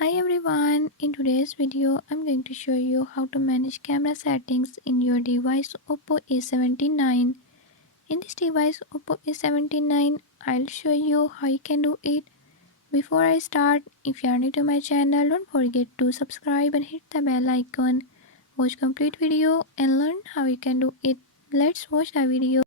Hi everyone, in today's video I'm going to show you how to manage camera settings in your device Oppo A79. In this device Oppo A79, I'll show you how you can do it. Before I start, if you are new to my channel, don't forget to subscribe and hit the bell icon. Watch complete video and learn how you can do it. Let's watch the video.